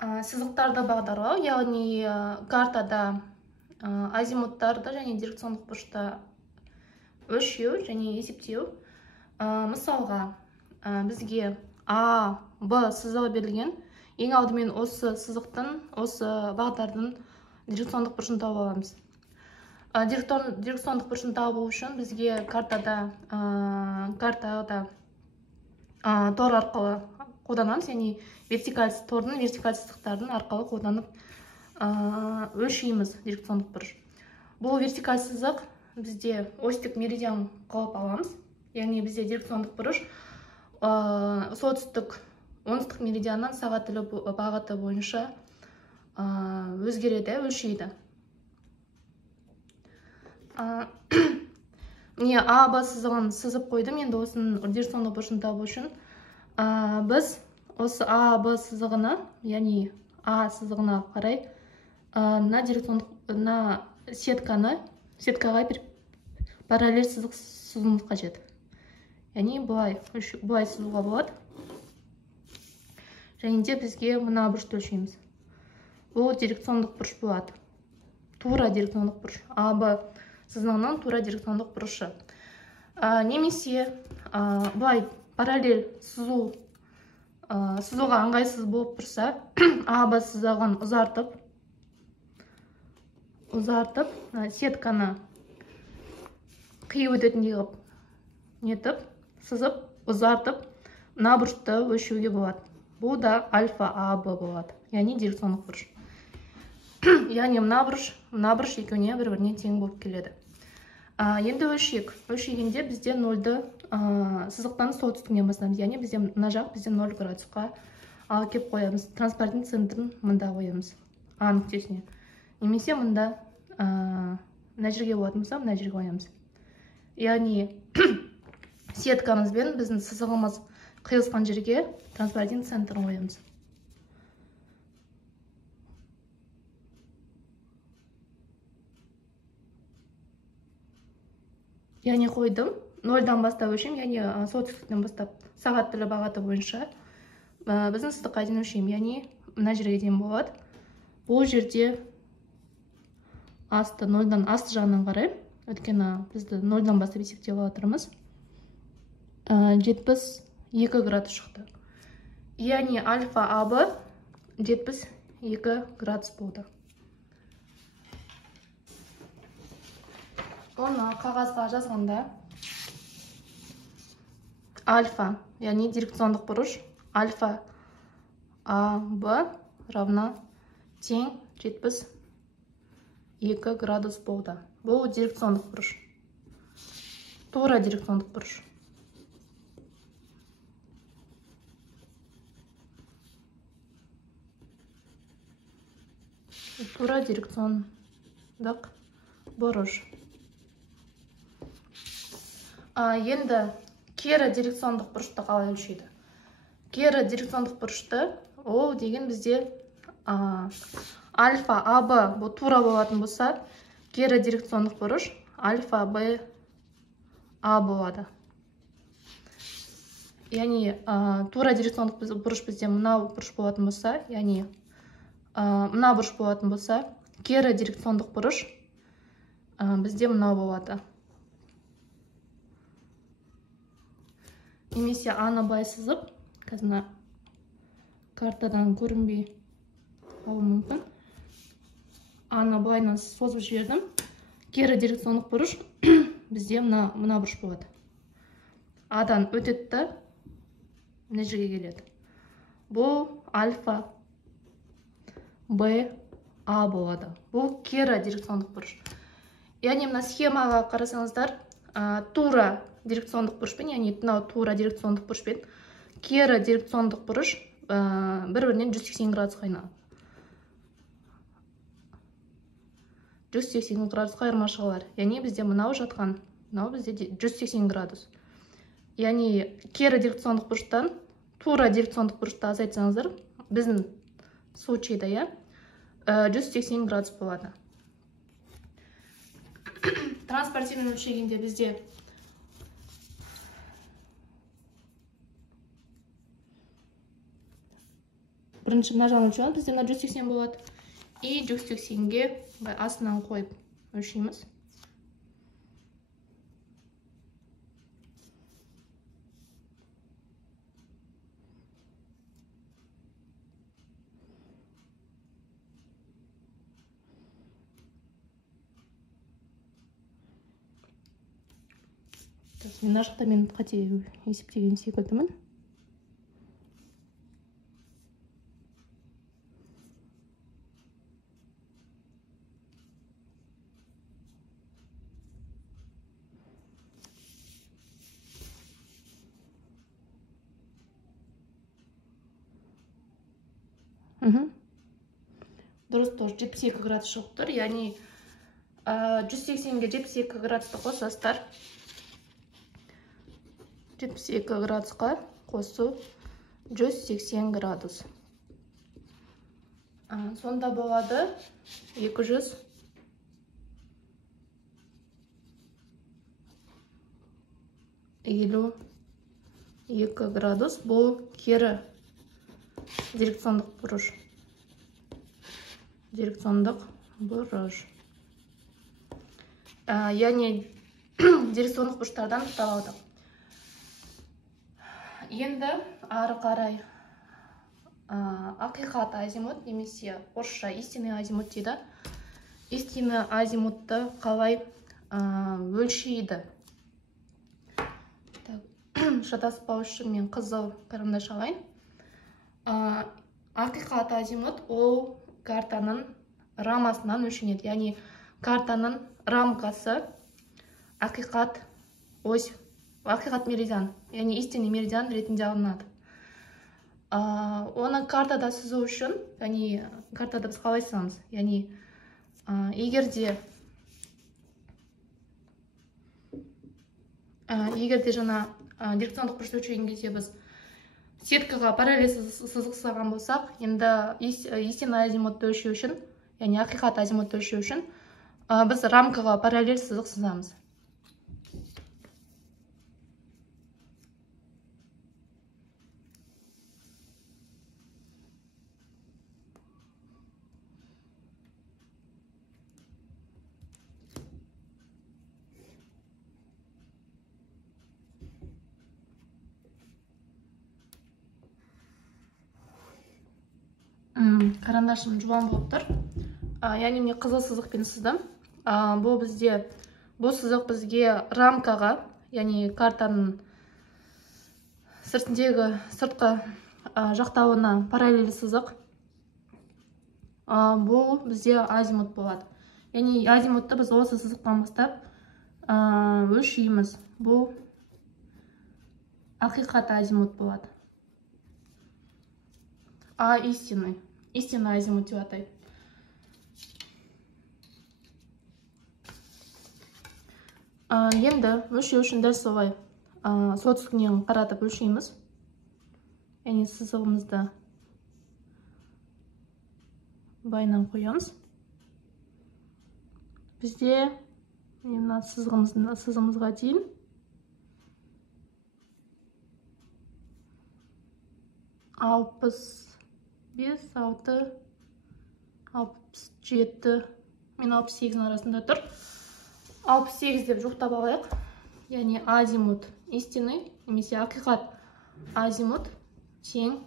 сызықтарды бағдарлау, яғни картада азимуттарды және дирекциондық бұрышта өлшеу және есептеу. Мысалға, бізге А, Б сызығы берілген. Ең алдымен осы сызықтың, осы бағдардың дирекциондық бұрышын тауып аламыз. Дирекциондық бұрышын табу үшін бізге картада тор арқылы қолданамыз, яғни тордың вертикаль сызықтардың арқылы қолданып өлшейміз дирекциондық бұрыш. Бұл вертикаль сызық бізде осьтік меридиан қылып аламыз, яғни бізде дирекциондық бұрыш солтүстік оңтүстік меридианнан сағат тілі бағыты бойынша өзгереді, өлшейді. Міне А, Б сызығын сызып қойдым. Енді осының дирекциондық бұрышын табу үшін біз осы А, Б сызығына, яғни А сызығына қарай на сеткаға параллель сызық сызуымыз қажет. Яғни бұлай сызуға болады. Және де бізге мына бұрышты өлшейміз. Бұл дирекциондық бұрыш болады. Тура дирекциондық бұрыш. А, Б сызығының тура дирекциондық бұрышы. Немесе бұлай параллель сызуға ыңғайсыз болып тұрса, А, Б сызығын ұзартып, сетканы қиып өтетіндей қылып нетіп, сызып, ұзартып, мына бұрышты өлшеуге болады. Бұл да альфа А, Б болады, яғни дирекциондық бұрыш. Яғни мына бұрыш екеуіне бір-біріне тең болып келеді. Енді өлшегенде бізде нөлді сызықтан солтүстігінен бастаймыз. Яғни мына жақ бізде 0 градусқа алып кеп қоямыз. Транспаренттің центрін мында қоямыз, А нүктесіне. Немесе мында мына жерге болатын болса, мына жерге қоямыз. Яғни сеткамызбен біздің сызығымыз қиылысқан жерге транспаренттің центрін қоямыз. Яғни қойдым, 0-дан бастап өлшем, яғни солтүстіктен бастап сағат тілі бағыты бойынша біздің сызыққа дейін өлшем, яғни мына жерге дейін болады. Бұл жерде 0-дан асты жағынан қарай, өйткені бізді 0-дан бастап есептеп отырмыз, 72 градус шықты. Яғни альфа АБ 72 градус болды. Оны қағазға жазғанда альфа, яғни дирекциондық бұрыш, альфа АБ равна тең 72 градус болды. Бұл дирекциондық бұрыш. Тура дирекциондық бұрыш. Тура дирекциондық бұрыш. Енді кері дирекциондық бұрышты қалай өлшейді? Кері дирекциондық бұрышты, ол деген бізде альфа АБ бұл тура болатын болса, кері дирекциондық бұрыш альфа Б А болады. Яғни тура дирекциондық бұрыш бізде мынау бұрыш болатын болса, яғни мына бұрыш болатын болса, кері дирекциондық бұрыш бізде мынау болады. Немесе аны былай сызып, қазір картадан көрінбей қалуы мүмкін. Аны былайынан созып жібердім. Кері дирекциондық бұрыш бізде мына бұрыш болады. Адан өтетті, мына жерге келеді. Бұл альфа Б А болады. Бұл кері дирекциондық бұрыш. Яғни мына схемаға қарасаңыздар, тура дирекциондық бұрышпен, яғни тура дирекциондық бұрышпен кері дирекциондық бұрыш бір-бірінен 180 градусқа айналады. 180 градусқа айырмашылығы бар. Яғни бізде мынау жатқан, мынау бізде 180 градус. Яғни кері дирекциондық бұрыштан тура дирекциондық бұрышты азайтсаңыздар, біздің случайда 180 градус болады. Транспортивный өлшегенде бізде бірінші мына жағын өлшеміз, бізде мына 180 болады. И 180-ге астынан қойып өлшейміз. Мына жақта мен қате есептеген секілдімін. Дұрыс, тоже 72 градус шығып тұр, яғни 180-ге 72 градусты қосасыздар. 72 градусқа қосу 180 градус. Сонда болады 252 градус. Бұл кері дирекциондық бұрыш. Яғни дирекциондық бұрыштардан тұталады. Енді ары қарай ақиқат азимут немесе орысша истинный азимут дейді. Истинный азимутты қалай өлшейді? Шатаспау үшін мен қызыл қарындаш алайын. Ақиқат азимут ол картаның рамасынан өлшенеді. Яғни картаның рамкасы ақиқат ось, ақиқат меридиан, яғни истинный меридиан ретінде алынады. Оны картада сызу үшін, яғни картада біз қалай сызамыз? Яғни егерде жаңа дирекциондық бұрышты өлшеген кезде біз сеткаға параллель сызық сызған болсақ, енді истинный азимутты өлшеу үшін, яғни ақиқат азимутты өлшеу үшін біз рамкаға параллель сызық сызамыз. Қарандашым жуан болып тұр. Яғни мен қызыл сызықпен сыздым. Бұл сызық бізге рамкаға, яғни картаның сыртқы жақтауына параллель сызық. Бұл бізде азимут болады. Яғни азимутты біз осы сызықтан бастап өлшейміз. Бұл ақиқат азимут болады. Истинный азимут деп атайды. Енді өлшеу үшін дәл солай солтүстігінен қаратып өлшейміз. Яғни сызығымызды байынан қоямыз. Бізде мына сызығымызға дейін 65, 6, 67, мен 68 арасында тұр. 68 деп жоқтап алайық. Яғни азимут истинный, немесе ақиқат азимут тең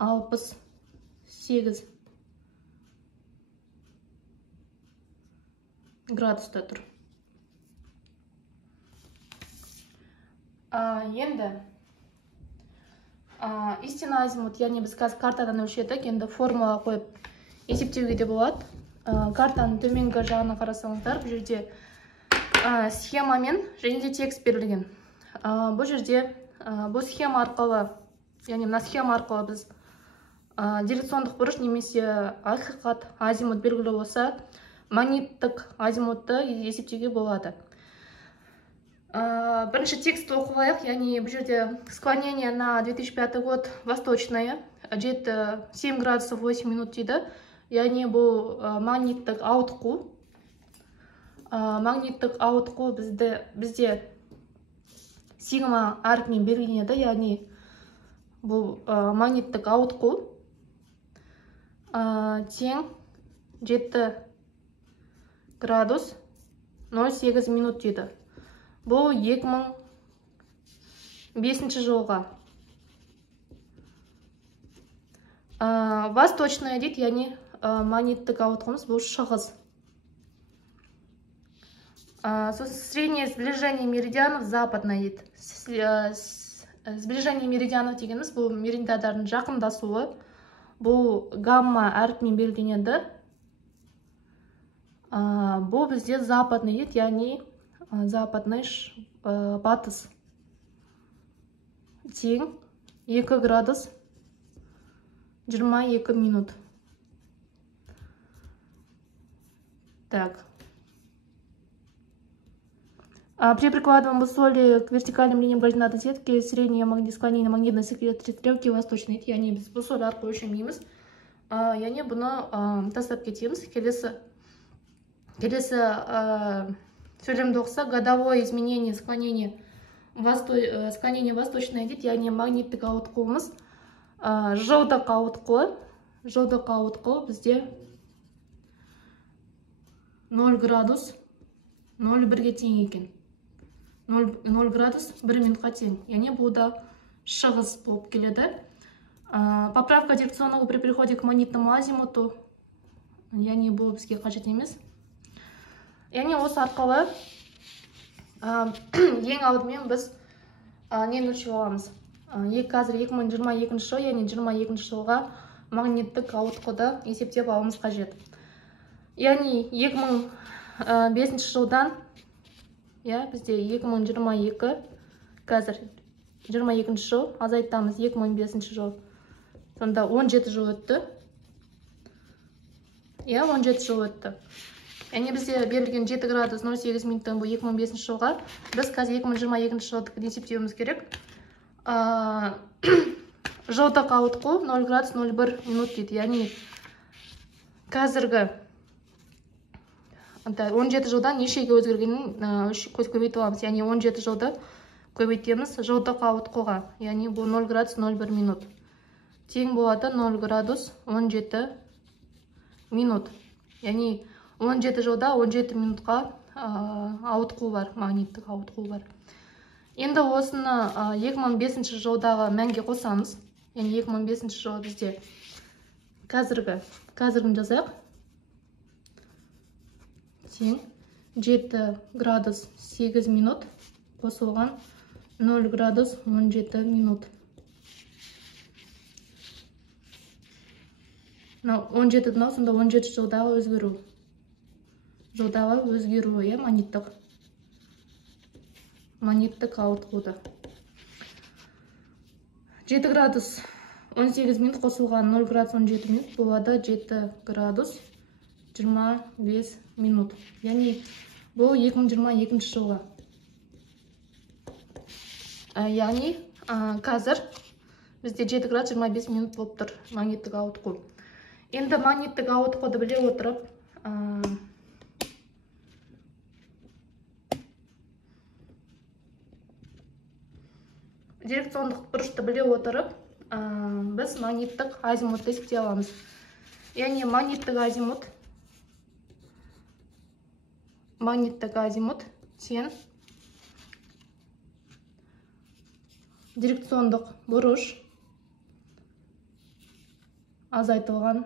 68 градуста тұр. Енді истинный азимут, яғни біз қазір картадан өлшедік, енді формула қойып есептеуге де болады. Картаның төменгі жағына қарасаңыздар, бұл жерде схемамен және де текст берілген. Бұл жерде бұл схема арқылы, яғни мына схема арқылы біз дирекциондық бұрыш немесе ақиқат азимут белгілі болса, магниттік азимутты есептеуге болады. Бірінші текстті оқылайық, яғни бұл жерде склонение на 2005 год восточное, 7 градусов 8 минут дейді. Яғни бұл магниттік ауытқу. Магниттік ауытқу бізде сигма әрпімен белгіленеді, яғни бұл магниттік ауытқу тең 7 градус 08 минут дейді. Бұл 2005 жылға. Восточная дейді, яғни магниттік ауытқымыз бұл шығыс. Среднее сближение меридианов западное дейді. Сближение меридианов дегеніміз бұл меридиандардың жақындасуы. Бұл гамма әріпімен белгіленеді. Бұл бізде западный дейді, яғни западный батыс. Тең 2 градус 22 минут. Так. При прикладываемом соли к вертикальным линиям координаты сетки среднее склонение магнитной стрелки восточной. Яғни біз бұл соль арқылы өлшемейміз. Яғни бұны тастап кетеміз. Келесі сөйлемді оқса, годовое изменение склонение восточное дейді, яғни магниттік ауытқуымыз жылдық ауытқуы бізде 0 градус 0,1-ге тең екен. 0 градус 1 минутқа тең. Яғни бұл да шығыс болып келеді. Поправка дирекционного при переходе к магнитному азимуту. Яғни бұл бізге қажет емес. Яғни осы арқылы ең алдымен біз нені өлшеп аламыз? Қазір 2022 жыл, яғни 22 жылға магниттік ауытқуды есептеп алуымыз қажет. Яғни 2005 жылдан бізде 2022, қазір 22 жыл, азайтамыз 2005 жыл. Сонда 17 жыл өтті. 17 жыл өтті. Яғни бізде берілген 7 градус 08 минуттан бұл 2005 жылға. Біз қазір 2022 жылдық есептеуіміз керек. Жылдық ауытқу 0 градус 0,1 минут дейді. Яғни қазіргі 17 жылдан нешеге өзгергенін көбейтіп аламыз. Яғни 17 жылды көбейтеміз жылдық ауытқуға. Яғни бұл 0 градус 0,1 минут. Тең болады 0 градус 17 минут. Яғни 17 жылда 17 минутқа ауытқу бар, магниттік ауытқу бар. Енді осыны 2005 жылдағы мәнге қосамыз. Яғни 2005 жылы бізде қазіргін жазайық. Тең 7 градус 8 минут қосылған 0 градус 17 минут. 17-дің сонда 17 жылдағы өзгеру. Магниттік ауытқуды. 7 градус 18 минут қосылған 0 градус 17 минут болады 7 градус 25 минут. Яғни бұл 2022 жылға. Яғни қазір бізде 7 градус 25 минут болып тұр магниттік ауытқу. Енді магниттік ауытқуды біле отырып, дирекциондық бұрышты біле отырып, біз магниттік азимутты есептей аламыз. Яғни магниттік азимут тең дирекциондық бұрыш азайтылған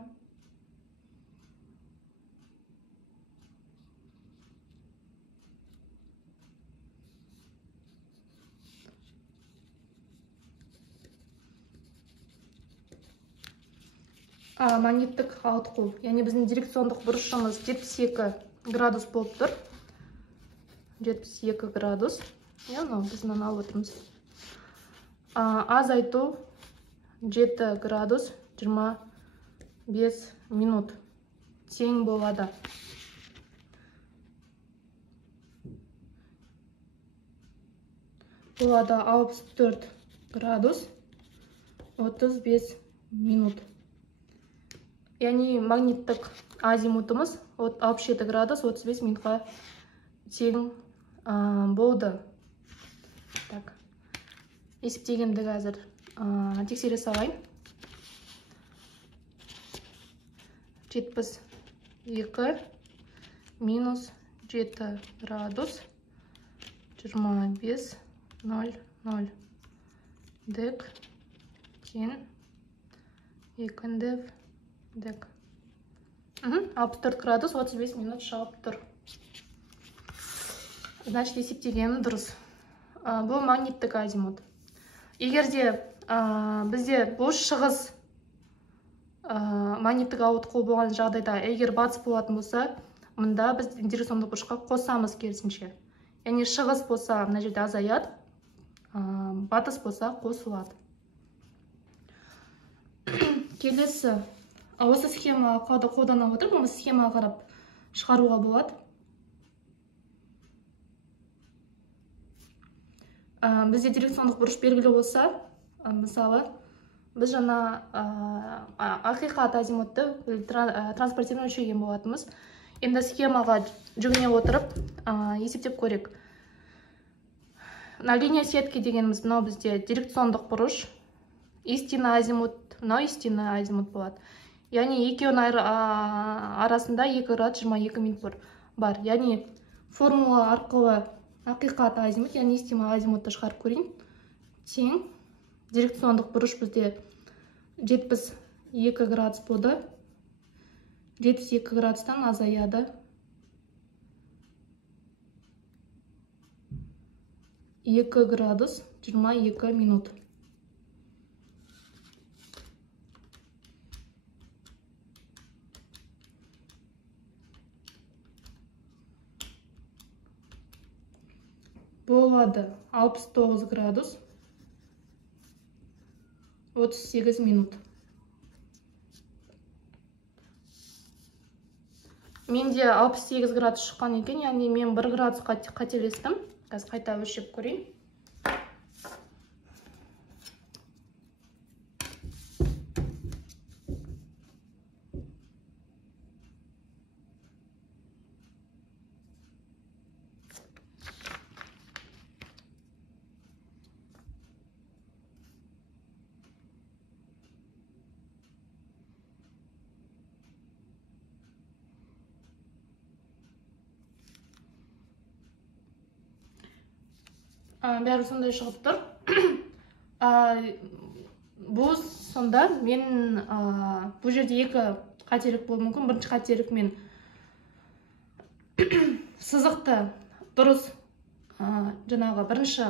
магниттік ауытқу. Яғни біздің дирекциондық бұрышымыз 72 градус болып тұр. 72 градус. Біз мынаны алып отырмыз. Азайту 7 градус 25 минут. Тең болады. Болады 64 градус 35 минут. Яғни магниттік азимутымыз 67 градус 35 минутқа тең болды. Так. Есептегенді қазір тексере салайын. 72 минус 7 градус 25 0 дек тең 2 дек. 64 градус 35 минут шығып тұр. Значит, есептегенім дұрыс. Бұл магниттік азимут. Егерде бізде бұл шығыс магниттік ауытқу болған жағдайда, егер батыс болатын болса, мұнда біз дирекциондық бұрышқа қосамыз керісінше. Яғни шығыс болса, мына жерде азаяды, батыс болса қосылады. Келесі, осы схема қолдана отырып, біз схема қарап шығаруға болады. Бізде дирекциондық бұрыш белгілі болса, мысалы, біз жаңа ақиқат азимутты транспортивно өлшеген болатынбыз. Енді схемаға жүгіне отырып, есептеп көрек. На линия сетки дегеніміз, мынау бізде дирекциондық бұрыш, истина азимут, мынау истина азимут болады. Яғни екеуінің арасында 2 градус 22 минут бар. Яғни формула арқылы ақиқат азимут, яғни истина азимутты шығарып көрейін. Тең дирекциондық бұрыш бізде 72 градус болды. 72 градустан азаяды. 2 градус 22 минут. Болады 69 градус 38 минут. Менде 68 градус шыққан екен, яғни мен 1 градусқа қателестім. Қазір қайта өлшеп көрейін. Бәрі сондай шығып тұр. Бұл сонда мен бұл жерде 2 қателік болуы мүмкін. Бірінші қателік мен сызықты дұрыс жаңағы бірінші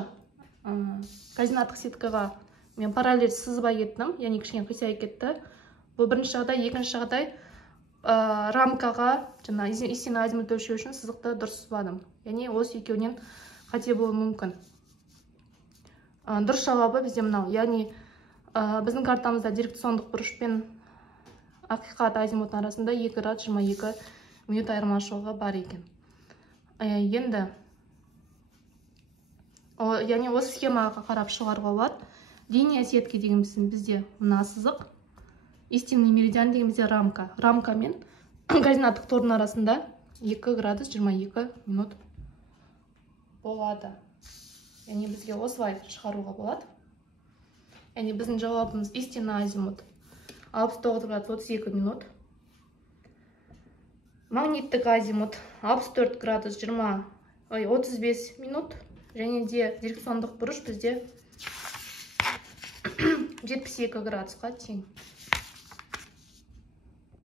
координаттық сеткаға мен параллель сызбай кеттім, яғни кішкене қисайып кетті. Бұл бірінші жағдай, екінші жағдай рамкаға жаңа истина азимут өлшеу үшін сызықты дұрыс сызбадым. Яғни осы екеуінен қате болуы мүмкін. Дұрыс жауабы бізде мынау. Яғни біздің картамызда дирекциондық бұрыш пен ақиқат азимуттың арасында 2 градус 22 минут айырмашылығы бар екен. Енді яғни осы схемаға қарап шығаруға болады. Линия сетки дегеніміз бізде мына сызық, истинный меридиан дегенімізде рамка. Рамка мен координаттық тордың арасында 2 градус 22 минут болады. Яғни бізге осылай шығаруға болады. Яғни біздің жауабымыз истина азимут 69 градус 32 минут. Магниттік азимут 64 градус 35 минут. Және де дирекциондық бұрыш бізде 72 градусқа тең.